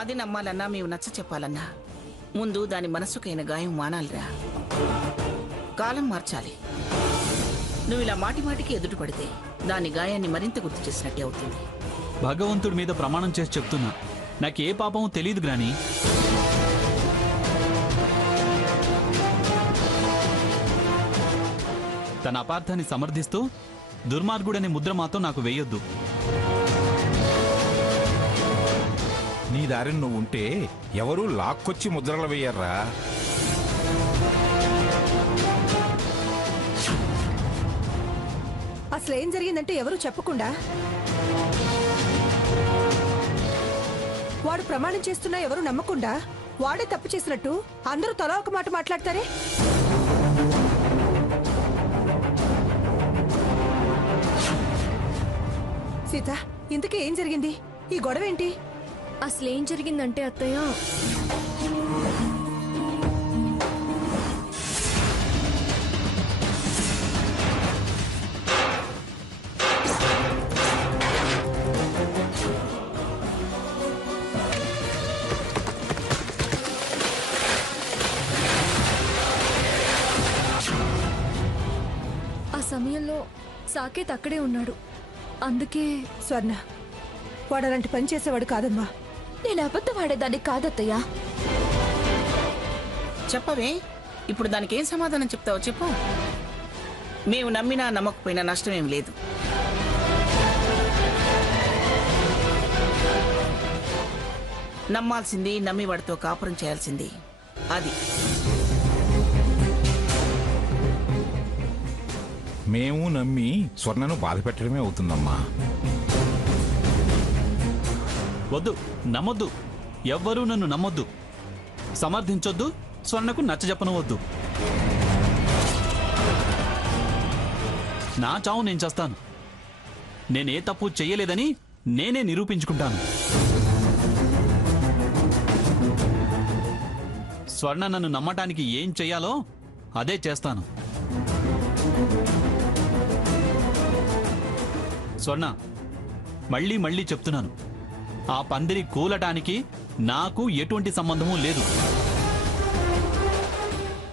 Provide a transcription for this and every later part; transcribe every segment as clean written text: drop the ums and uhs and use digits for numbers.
అది నమ్మాలన్నా మేము నచ్చ చెప్పాలన్నా ముందు దాని మనసుకైన గాయం మానాలిరా. కాలం మార్చాలి. నువ్వు ఇలా మాటి మాటికి ఎదుటి పడితే దాని గాయాన్ని మరింత గుర్తు చేసినట్టే అవుతుంది. భగవంతుడి మీద ప్రమాణం చేసి చెప్తున్నా, నాకే పాపం తెలియదు గ్రాని. తన అపార్థాన్ని సమర్థిస్తూ దుర్మార్గుడనే ముద్ర మాత్రం నాకు వేయొద్దు. నీ దారిని నువ్వు ఉంటే ఎవరూ లాక్కొచ్చి ముద్రలు వేయర్రా. అసలు ఏం జరిగిందంటే ఎవరు చెప్పకుండా వాడు ప్రమాణం చేస్తున్నా ఎవరు నమ్మకుండా వాడే తప్పు చేసినట్టు అందరూ తలా ఒక మాట మాట్లాడతారే. సీత, ఇంతకీ ఏం జరిగింది? ఈ గొడవ ఏంటి? అసలేం జరిగిందంటే అత్తయ్య, ఆ సమయంలో సాకేత్ అక్కడే ఉన్నాడు. అందుకే. స్వర్ణ, వాడు అలాంటి పని చేసేవాడు కాదమ్మా. నేను అబద్ధం ఆడేదాన్ని కాదత్తయ్యా. చెప్పవే, ఇప్పుడు దానికి ఏం సమాధానం చెప్తావో చెప్పు. మేము నమ్మినా నమ్మకపోయినా నష్టమేం లేదు. నమ్మాల్సింది, నమ్మి వాడితో కాపురం చేయాల్సింది అది. మేము నమ్మి స్వర్ణను బాధ పెట్టడమే అవుతుందమ్మా. వద్దు, నమ్మొద్దు. ఎవ్వరూ నన్ను నమ్మొద్దు, సమర్థించొద్దు, స్వర్ణకు నచ్చజెప్పనవద్దు. నా చావు నేను చేస్తాను. నేనే తప్పు చెయ్యలేదని నేనే నిరూపించుకుంటాను. స్వర్ణ నన్ను నమ్మటానికి ఏం చెయ్యాలో అదే చేస్తాను. స్వర్ణ, మళ్ళీ మళ్ళీ చెప్తున్నాను, ఆ పందిరి కూలటానికి నాకు ఎటువంటి సంబంధమూ లేదు.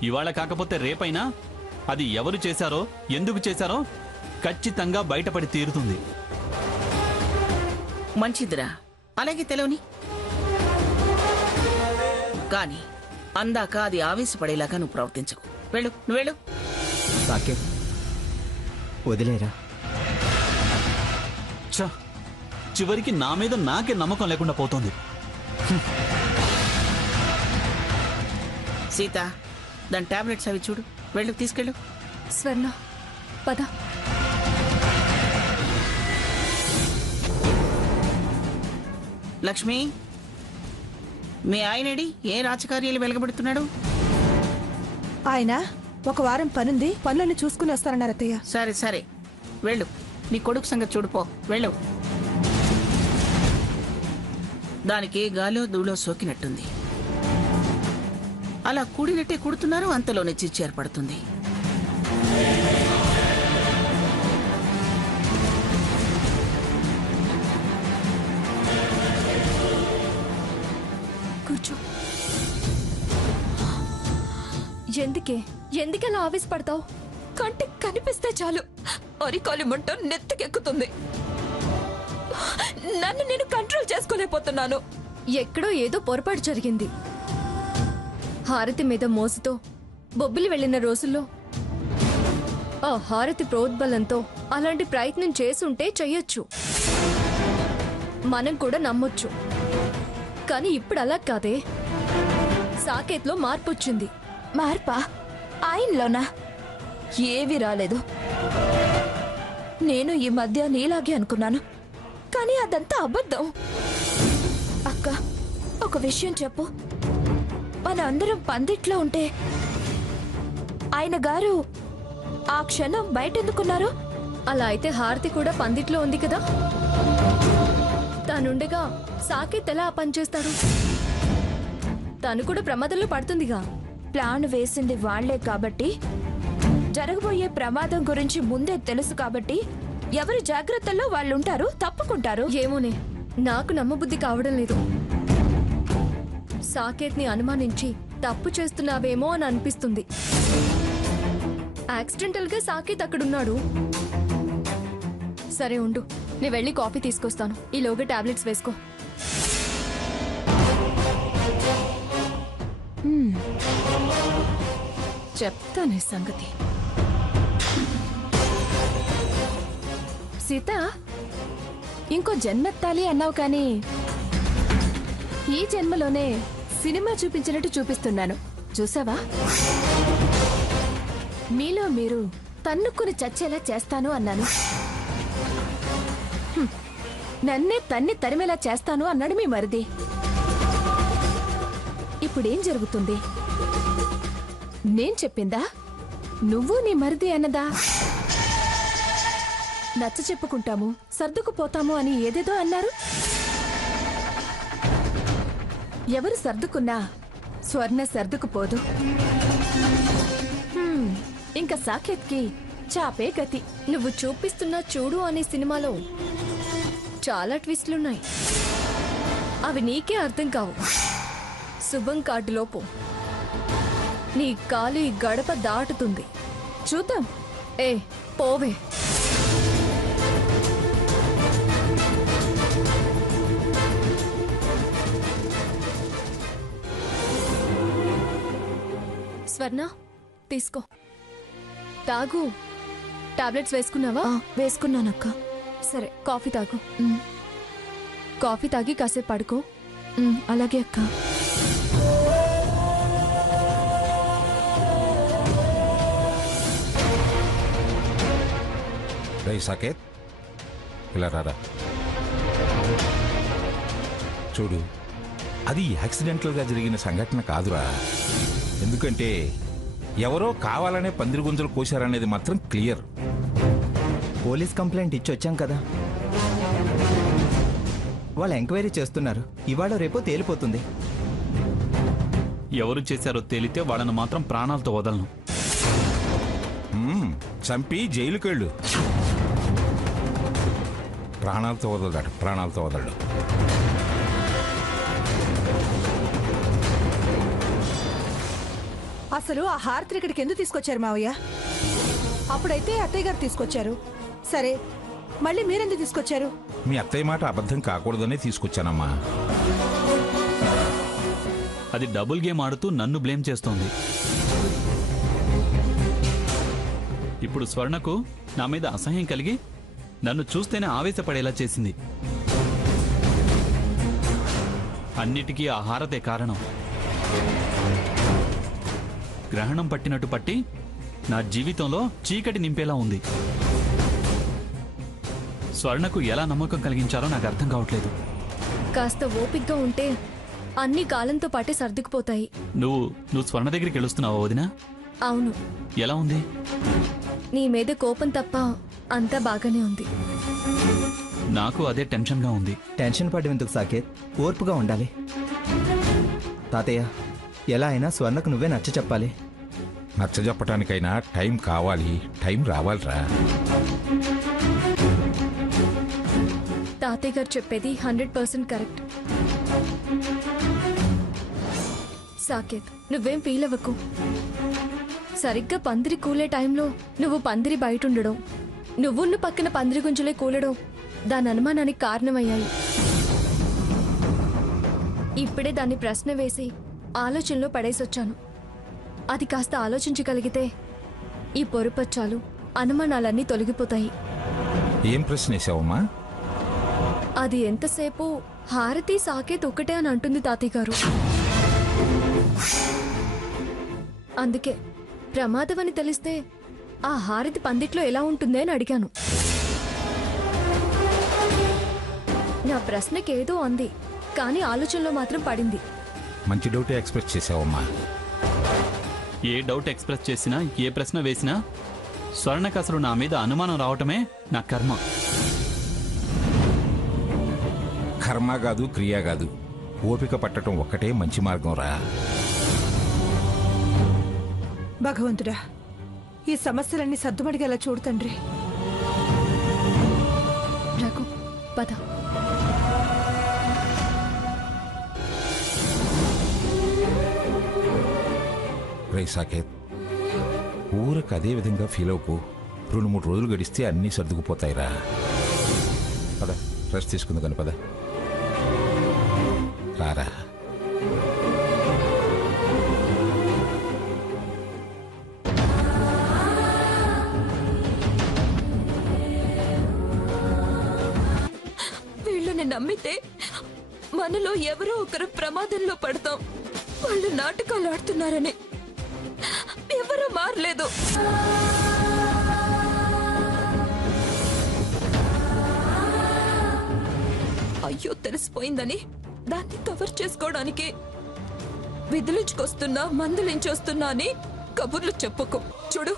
ఇవాళ కాకపోతే రేపైనా అది ఎవరు చేశారో, ఎందుకు చేశారో ఖచ్చితంగా బయటపడి తీరుతుంది. మంచిదిరా, అలాగే తెలవని. కానీ అందాక అది ఆవేశపడేలాగా నువ్వు ప్రవర్తించకు. వెళ్ళు, నువ్వు వెళ్ళు. సాకేత్, వదిలేరా. చివరికి నా మీద నాకే నమ్మకం లేకుండా పోతోంది. సీత, దాని టాబ్లెట్స్ అవి చూడు. వెళ్ళు, తీసుకెళ్ళు. స్వర్ణ, పద. లక్ష్మి, మీ ఆయనడి ఏ రాజకార్యాలు వెలగబెడుతున్నాడు? ఆయన ఒక వారం పనుంది, పనులను చూసుకుని వస్తారన్నారు అత్తయ్య. సరే సరే, వెళ్ళు. నీ కొడుకు సంగతి చూడుపో. వెళ్ళు. దానికి గాలో దూలో సోకినట్టుంది. అలా కూడినట్టే కుడుతున్నారు, అంతలోనే చిచ్చు ఏర్పడుతుంది. కూర్చో. ఎందుకలా ఆవేశపడతావు? కంటికి కనిపిస్తే చాలు అరికాలి మంట నెత్తికెక్కుతుంది. నన్ను నేను కంట్రోల్ చేసుకోలేకపోతున్నాను. ఎక్కడో ఏదో పొరపాటు జరిగింది. హారతి మీద మోసుతో బొబ్బిలి వెళ్లిన రోజుల్లో ఆ హారతి ప్రోద్బలంతో అలాంటి ప్రయత్నం చేసుంటే చెయ్యొచ్చు, మనం కూడా నమ్మొచ్చు. కానీ ఇప్పుడు అలా కాదే. సాకేత్లో మార్పు వచ్చింది. మార్పా? ఆయనలోనా? ఏవి రాలేదు. నేను ఈ మధ్య నీలాగే అనుకున్నాను, కానీ అదంతా అబద్ధం. అక్క, ఒక విషయం చెప్పు. మన అందరం పందిట్లో ఉంటే ఆయన గారు ఆ క్షణం బయటెందుకున్నారు? అలా అయితే హారతి కూడా పందిట్లో ఉంది కదా. తానుండగా సాకేత్ ఎలా పనిచేస్తాడు? తను కూడా ప్రమాదంలో పడుతుందిగా. ప్లాన్ వేసింది వాళ్లే కాబట్టి, జరగబోయే ప్రమాదం గురించి ముందే తెలుసు కాబట్టి ఎవరి జాగ్రత్తల్లో వాళ్ళుంటారు, తప్పుకుంటారు. ఏమోనే, నాకు నమ్మబుద్ధి కావడం లేదు. సాకేత్ని అనుమానించి తప్పు చేస్తున్నావేమో అని అనిపిస్తుంది. యాక్సిడెంటల్ గా సాకేత్ అక్కడున్నాడు. సరే ఉండు, నేను వెళ్ళి కాఫీ తీసుకొస్తాను. ఈలోగా టాబ్లెట్స్ వేసుకో. చెప్తాను ఈ సంగతి. సీత, ఇంకో జన్మెత్తాలి అన్నావు కానీ ఈ జన్మలోనే సినిమా చూపించినట్టు చూపిస్తున్నాను. చూసావా? మీలో మీరు తన్నుకుని చచ్చేలా చేస్తాను అన్నాను. నన్నే తన్ని తరిమేలా చేస్తాను అన్నాడు మీ మరిది. ఇప్పుడేం జరుగుతుంది? నేను చెప్పిందా, నువ్వు నీ మరిది అన్నదా? నచ్చ చెప్పుకుంటాము, సర్దుకుపోతాము అని ఏదేదో అన్నారు. ఎవరు సర్దుకున్నా స్వర్ణ సర్దుకుపోదు. ఇంకా సాకేత్కి చాపే గతి. నువ్వు చూపిస్తున్న చూడు అనే సినిమాలో చాలా ట్విస్టులున్నాయి. అవి నీకే అర్థం కావు. శుభం కార్డులోపు నీ కాలు ఈ గడప దాటుతుంది. చూద్దాం. ఏ పోవే. స్వర్ణ, తీసుకో, తాగు. టాబ్లెట్స్ వేసుకున్నావా? వేసుకున్నానక్క. సరే, కాఫీ తాగు. కాఫీ తాగి కాసేపు పడుకో. అలాగే అక్క. రై సాకేత్, ఇలా రారా. చూడు, అది యాక్సిడెంటల్గా జరిగిన సంఘటన కాదురా. ఎందుకంటే ఎవరో కావాలనే పందిరి గుంజలు కోశారనేది మాత్రం క్లియర్. పోలీస్ కంప్లైంట్ ఇచ్చి వచ్చాం కదా, వాళ్ళు ఎంక్వైరీ చేస్తున్నారు. ఇవాళ రేపో తేలిపోతుంది. ఎవరు చేశారో తేలితే వాళ్ళను మాత్రం ప్రాణాలతో వదలను. చంపి జైలుకెళ్ళు. ప్రాణాలతో వదలదాడు, ప్రాణాలతో వదలడు. అసలు ఆ హారతిని ఇక్కడికి ఎందుకు తీసుకొచ్చారు మావయ్య? అప్పుడైతే అత్తయ్య గారు తీసుకొచ్చారు. సరే, మళ్ళీ మీరెందుకు తీసుకొచ్చారు? మీ అత్తయ్య మాట అబద్ధం కాకూడదనే తీసుకొచ్చానమ్మా. అది డబుల్ గేమ్ ఆడుతూ నన్ను బ్లేమ్ చేస్తోంది. ఇప్పుడు స్వర్ణకు నా మీద అసహ్యం కలిగి నన్ను చూస్తేనే ఆవేశపడేలా చేసింది. అన్నిటికీ ఆ హారతే కారణం. గ్రహణం పట్టినట్టు పట్టి నా జీవితంలో చీకటి నింపేలా ఉంది. స్వర్ణకు ఎలా నమ్మకం కలిగించాలో నాకు అర్థం కావట్లేదు. కాస్త ఓపిగ్గా ఉంటే అన్ని కాలంతో పాటే సర్దుకుపోతాయి. నువ్వు స్వర్ణ దగ్గరికి వెళుస్తున్నావా వదినా? అవును. ఎలా ఉంది? నీ మీద కోపం తప్ప అంతా బాగానే ఉంది. నాకు అదే టెన్షన్గా ఉంది. టెన్షన్ పడేందుకు సాకేత్, ఓర్పుగా ఉండాలి. తాతయ్య, ఎలా అయినా స్వర్ణకు నువ్వే నచ్చ చెప్పాలి. నచ్చ చెప్పటానికైనా టైం కావాలి, టైం రావాలిరా. తాతయ్య గారు చెప్పేది 100% కరెక్ట్. సాకేత్, నువ్వేం ఫీల్ అవ్వకు. సరిగ్గా పందిరి కూలే టైంలో నువ్వు పందిరి బయట ఉండడం, నువ్వున్న పక్కన పందిరి గుంజలే కూలడం దాని అనుమానానికి కారణమయ్యాయి. ఇప్పుడే దాన్ని ప్రశ్న వేసి ఆలోచనలో పడేసొచ్చాను. అది కాస్త ఆలోచించగలిగితే ఈ పొరుపచ్చాలు, అనుమానాలన్నీ తొలగిపోతాయి. ఏం ప్రశ్న వేసావమ్మా? అది ఎంతసేపు హారతి సాకేత్ ఒకటే అని అంటుంది తాతయ్య గారు. అందుకే ప్రమాదమని తెలిస్తే ఆ హారతి పందిట్లో ఎలా ఉంటుంది అని అడిగాను. నా ప్రశ్నకేదో అంది, కానీ ఆలోచనలో మాత్రం పడింది. మంచి డౌటే ఎక్స్ప్రెస్ చేసావమ్మా. ఏ డౌట్ ఎక్స్ప్రెస్ చేసినా, ఏ ప్రశ్న వేసినా స్వర్ణకు అసలు నా మీద అనుమానం రావటమే నా కర్మ. కర్మ కాదు, క్రియ కాదు, ఓపిక పట్టడం ఒక్కటే మంచి మార్గం రా. భగవంతుడా, ఈ సమస్యలన్నీ సద్దుమడిగేలా చూడు తండ్రి. రఘు, పద. రే సాకేత్, ఊరకు అదే విధంగా ఫీల్ అవుకు. 2-3 రోజులు గడిస్తే అన్నీ సర్దుకుపోతాయిరా. పద, రెస్ట్ తీసుకుంది కానీ పద. రారా. వీళ్ళని నమ్మితే మనలో ఎవరో ఒకరు ప్రమాదంలో పడతాం. వాళ్ళు నాటకాలు ఆడుతున్నారని ఎవరూ మారలేదు. అయ్యో తెలిసిపోయిందని దాన్ని కవర్ చేసుకోవడానికి విదిలించుకొస్తున్నా మందులించొస్తున్నా అని కబుర్లు చెప్పుకో. చూడు,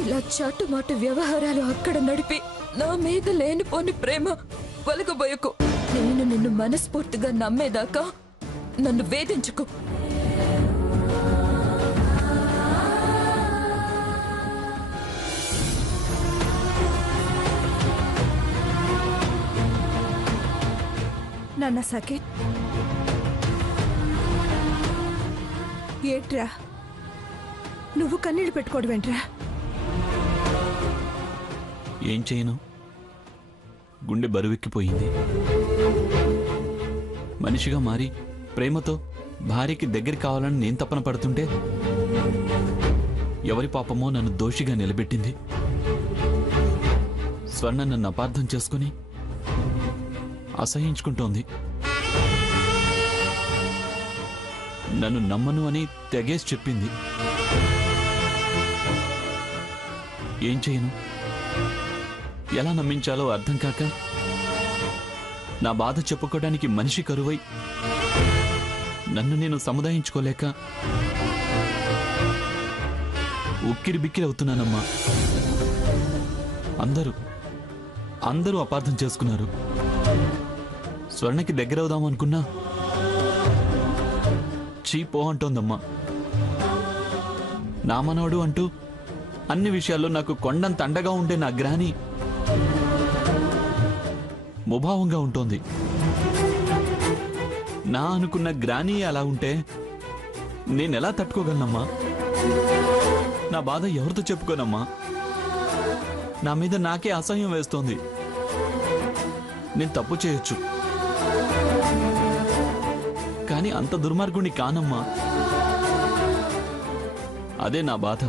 ఇలా చాటుమాటు వ్యవహారాలు అక్కడ నడిపి నా మీద లేనిపోని ప్రేమ వలగబోయకు. నేను నిన్ను మనస్ఫూర్తిగా నమ్మేదాకా నన్ను వేధించుకో. నాన్న సాకేత్, ఏంట్రా నువ్వు కన్నీళ్ళు పెట్టుకోవడం ఏంట్రా? ఏం చేయను, గుండె బరువెక్కిపోయింది. మనిషిగా మారి ప్రేమతో భార్యకి దగ్గర కావాలని నేను తపన పడుతుంటే ఎవరి పాపమో నన్ను దోషిగా నిలబెట్టింది. స్వర్ణ నన్ను అపార్థం చేసుకుని అసహించుకుంటోంది. నన్ను నమ్మను అని తెగేసి చెప్పింది. ఏం చేయను, ఎలా నమ్మించాలో అర్థం కాక నా బాధ చెప్పుకోవడానికి మనిషి కరువై నన్ను నేను సముదాయించుకోలేక ఉక్కిరి బిక్కిరి అవుతున్నానమ్మా. అందరూ అపార్థం చేసుకున్నారు. స్వర్ణకి దగ్గరవుదామనుకున్నా చీపో అంటోందమ్మా. నా మనవడు అంటూ అన్ని విషయాల్లో నాకు కొండంత అండగా ఉండే నా గ్రాని ముభావంగా ఉంటోంది. నా అనుకున్న గ్రాని అలా ఉంటే నేనెలా తట్టుకోగలనమ్మా? నా బాధ ఎవరితో చెప్పుకోనమ్మా? నా మీద నాకే అసహ్యం వేస్తోంది. నేను తప్పు చేయొచ్చు, కానీ అంత దుర్మార్గుని కానమ్మా. అదే నా బాధ.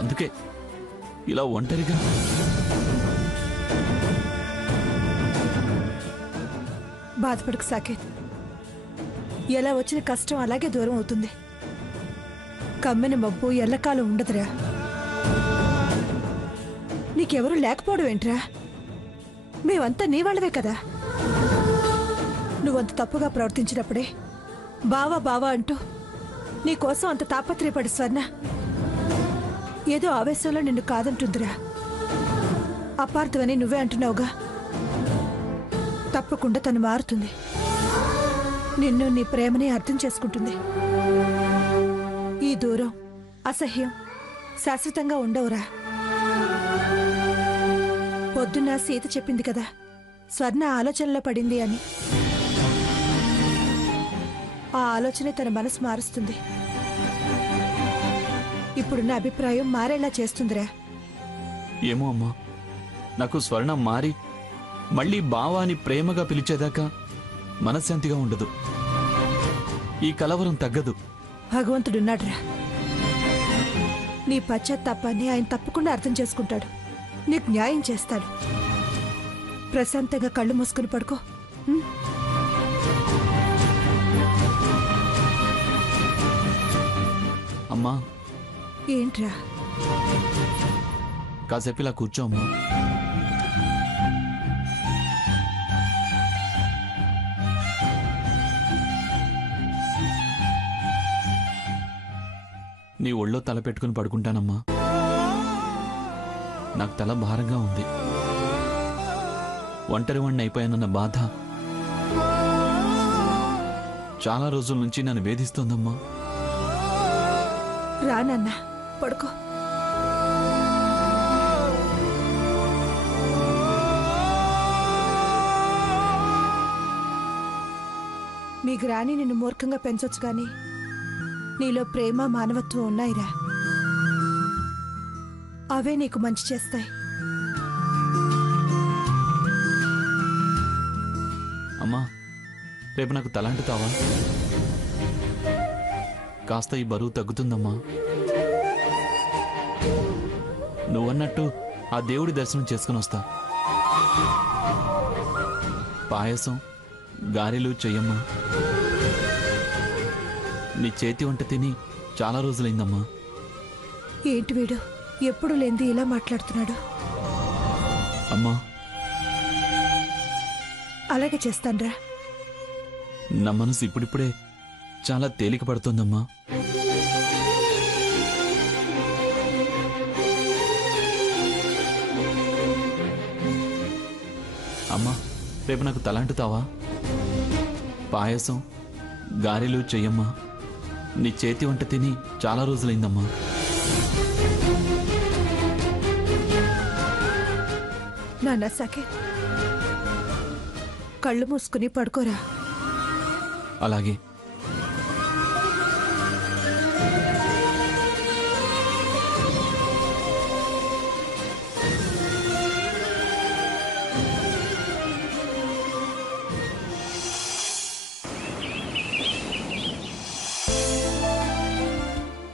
అందుకే ఇలా ఒంటరిగా బాధపడకు సాకేత్, ఎలా వచ్చిన కష్టం అలాగే దూరం అవుతుంది. కమ్మిన మబ్బు ఎల్లకాలం ఉండదురా. నీకెవరూ లేకపోవడం ఏంట్రా? మేమంతా నీ వాళ్ళవే కదా. నువ్వంత తప్పుగా ప్రవర్తించినప్పుడే బావా బావా అంటూ నీకోసం అంత తాపత్రయపడి స్వర్ణ ఏదో ఆవేశంలో నిన్ను కాదంటుందిరా. అపార్థమని నువ్వే అంటున్నావుగా. తప్పకుండా తను మారుతుంది. నిన్ను నీ ప్రేమని అర్థం చేసుకుంటుంది. ఈ దూరం అసహ్యం శాశ్వతంగా ఉండవురా. పొద్దున్న సీత చెప్పింది కదా, స్వర్ణ ఆలోచనలో పడింది అని. ఆ ఆలోచనే తన మనసు మారుస్తుంది. ఇప్పుడున్న అభిప్రాయం మారేలా చేస్తుందిరా. ఏమో అమ్మా, నాకు స్వర్ణ మారి మళ్ళీ బావా అని ప్రేమగా పిలిచేదాకా మనశ్శాంతిగా ఉండదు. ఈ కలవరం తగ్గదు. భగవంతుడున్నాడురా. నీ పశ్చాత్తాపాన్ని ఆయన తప్పకుండా అర్థం చేసుకుంటాడు. నీకు న్యాయం చేస్తాడు. ప్రశాంతంగా కళ్ళు మూసుకుని పడుకో. అమ్మా, ఏంట్రా? కాసేపు ఇలా కూర్చో అమ్మా. నీ ఒళ్ళో తల పెట్టుకుని పడుకుంటానమ్మా. నాకు తల భారంగా ఉంది. ఒంటరి వాణ్ణి అయిపోయానన్న బాధ చాలా రోజుల నుంచి నన్ను వేధిస్తోందమ్మా. రానన్నా, పడుకో. మీ గ్రాని నిన్ను మూర్ఖంగా పెంచొచ్చు కానీ నీలో ప్రేమ మానవత్వం ఉన్నాయిరా. అవే నీకు మంచి చేస్తాయి. అమ్మా, రేపు నాకు తలంటుతావా? కాస్త ఈ బరువు తగ్గుతుందమ్మా. నువ్వన్నట్టు ఆ దేవుడి దర్శనం చేసుకుని వస్తా. పాయసం గారెలు చెయ్యమ్మా. నీ చేతి వంట తిని చాలా రోజులైందమ్మా. ఏంటి వీడు ఎప్పుడు లేంది ఇలా మాట్లాడుతున్నాడు? అమ్మా, అలాగే చేస్తాన్రా. నా మనసు ఇప్పుడిప్పుడే చాలా తేలిక పడుతుందమ్మా. అమ్మా, రేపు నాకు తలంటుతావా? పాయసం గారెలు చెయ్యమ్మా. నీ చేతి వంట తిని చాలా రోజులైందమ్మా. నాన్న సాకేత్, కళ్ళు మూసుకుని పడుకోరా. అలాగే.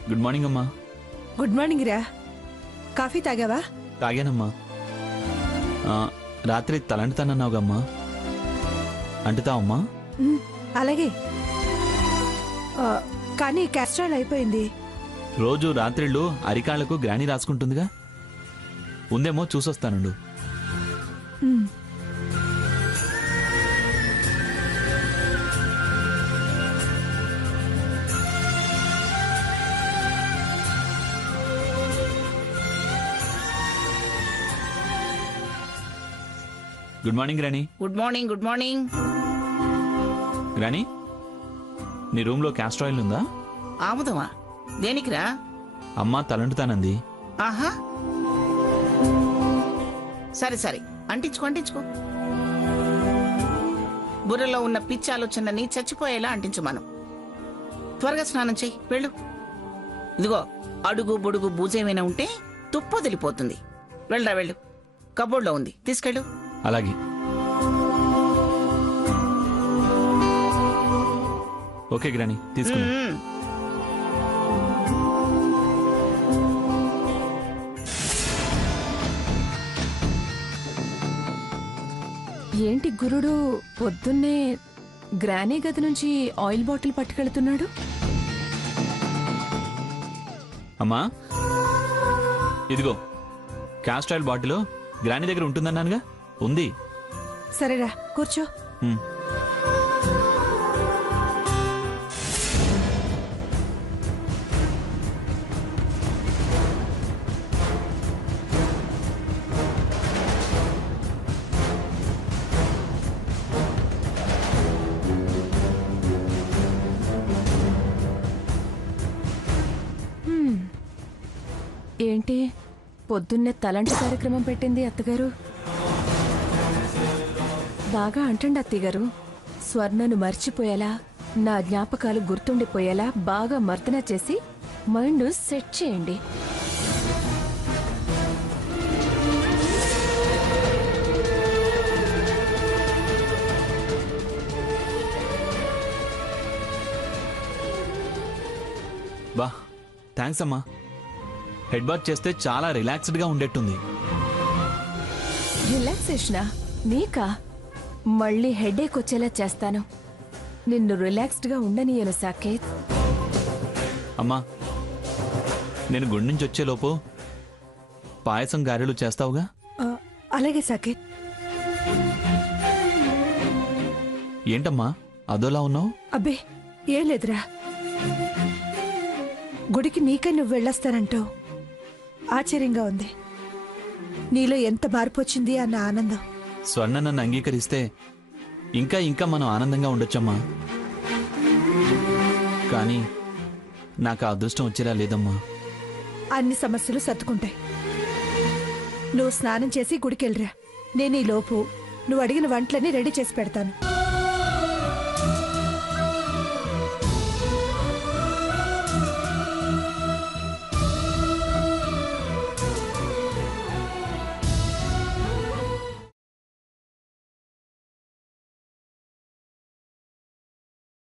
గుడ్ మార్నింగ్ అమ్మా. గుడ్ మార్నింగ్ రా. కాఫీ తాగావా? తాగానమ్మా. రాత్రి తలంటుతానన్నావుగమ్మా, అంటుతావమ్మా? అలాగే, కానీ క్యాస్ట్రాల్ అయిపోయింది. రోజు రాత్రిళ్ళు అరికాళ్లకు గ్రాని రాసుకుంటుందిగా, ఉందేమో చూసొస్తానుండు. Good morning granny. Good morning. Good morning. Granny, నీ రూమ్లో క్యాస్టర్ ఆయిల్ ఉందా? ఆముదమా? దేనికిరా? అమ్మా తలంటుతానంది. ఆహా, సరే సరే, అంటించుకో అంటించుకో. బుర్రలో ఉన్న పిచ్చి ఆలోచనని చచ్చిపోయేలా అంటించు. మనం త్వరగా స్నానం చెయ్యి, వెళ్ళు. ఇదిగో, అడుగు బొడుగు బూజేమైనా ఉంటే తుప్పు వదిలిపోతుంది. వెళ్ళరా, వెళ్ళు. కబోర్డ్లో ఉంది, తీసుకెళ్ళు. అలాగే. ఓకే గ్రాని, తీసుకున్నా. ఏంటి గురుడు పొద్దున్నే గ్రానీ గది నుంచి ఆయిల్ బాటిల్ పట్టుకెళ్తున్నాడు? అమ్మా, ఇదిగో క్యాస్ట్ ఆయిల్ బాటిల్ గ్రాని దగ్గర ఉంటుందన్నానుగా, ఉంది. సరేరా, కూర్చో. ఏంటి పొద్దున్నే తలంటి కార్యక్రమం పెట్టింది అత్తగారు? బాగా అంటండి అత్తయ్యగారు. స్వర్ణను మర్చిపోయేలా, నా జ్ఞాపకాలు గుర్తుండిపోయేలా బాగా మర్దన చేసి మైండ్ సెట్ చేయండి. బా, థ్యాంక్స్ అమ్మా. హెడ్ బాత్ చేస్తే చాలా రిలాక్స్డ్గా ఉండేట్టుంది. రిలాక్సేషనా? నీకా? మళ్ళీ హెడేక్ వచ్చేలా చేస్తాను. నిన్ను రిలాక్స్డ్గా ఉండనీయను సాకేత్. అమ్మా, నేను గుడి నుంచి వచ్చేలోపు పాయసం గారెలు చేస్తావుగా? అలాగే సాకేత్. ఏంటమ్మా అదోలా ఉన్నావు? అబ్బే, ఏం లేదురా. గుడికి నీకై నువ్వు వెళ్ళొస్తానంటావు. ఆశ్చర్యంగా ఉంది. నీలో ఎంత మార్పు వచ్చింది అన్న ఆనందం. స్వర్ణ నన్ను అంగీకరిస్తే ఇంకా ఇంకా మనం ఆనందంగా ఉండొచ్చమ్మా. కానీ నాకు ఆ అదృష్టం వచ్చేలా లేదమ్మా. అన్ని సమస్యలు సర్దుకుంటాయి. నువ్వు స్నానం చేసి గుడికెళ్ళరా. నేను ఈ లోపు నువ్వు అడిగిన వంటలన్నీ రెడీ చేసి పెడతాను.